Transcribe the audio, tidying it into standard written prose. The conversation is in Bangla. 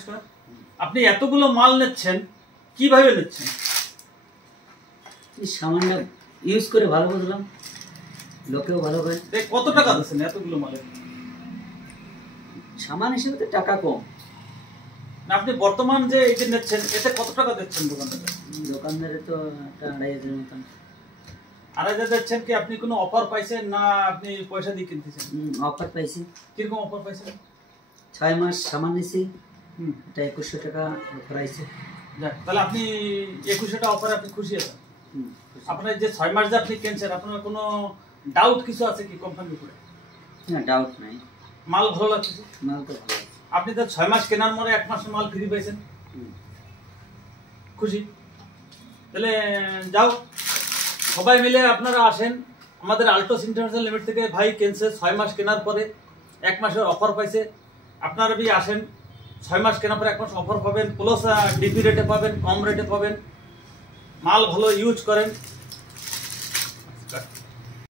নমস্কার। আপনি এতগুলো মাল নিচ্ছেন, কিভাবে নিচ্ছেন? সামান্য ইউজ করে ভালো বুঝলাম, লোকেও ভালো হয়। কত টাকা দিচ্ছেন এতগুলো মালে? সামান হিসেবে তো টাকা কম। আপনি বর্তমান যে এটা নিচ্ছেন, এতে কত টাকা দিচ্ছেন দোকানদারে? দোকানদারে তো একটা 2500 মতন। 2500 দিচ্ছেন কি আপনি কোনো অফার পাইছেন না আপনি পয়সা দিয়ে কিনতেছেন? অফার পাইছি। কিরকম অফার পাইছেন? 6 মাস সামান নিছি, এটা 2100 টাকা অফার আইছে। যাক, তাহলে আপনি 2100 টাকা অফারে আপনি খুশি আছেন? আপনার যে 6 মাস যে আপনি কিনছেন, আপনার কোনো ডাউট কিছু আছে কি কোম্পানির উপরে? না, ডাউট নাই। মাল ভালো লাগছে? মাল তো ভালো। আপনি তো 6 মাস কেনার পরে 1 মাসের মাল ফ্রি পাইছেন, খুশি? তাহলে যাও, সবাই মিলে আপনারা আসেন আমাদের আল্টোস ইন্টারন্যাশনাল লিমিট থেকে। ভাই কিনছে 6 মাস কেনার পরে 1 মাসের অফার পাইছে। আপনারা भी আসেন, 6 মাস কেনার পরে 1 মাস অফার পাবেন, প্লাস ডিপি রেটে পাবেন, কম রেটে পাবেন। মাল ভালো ইউজ করেন।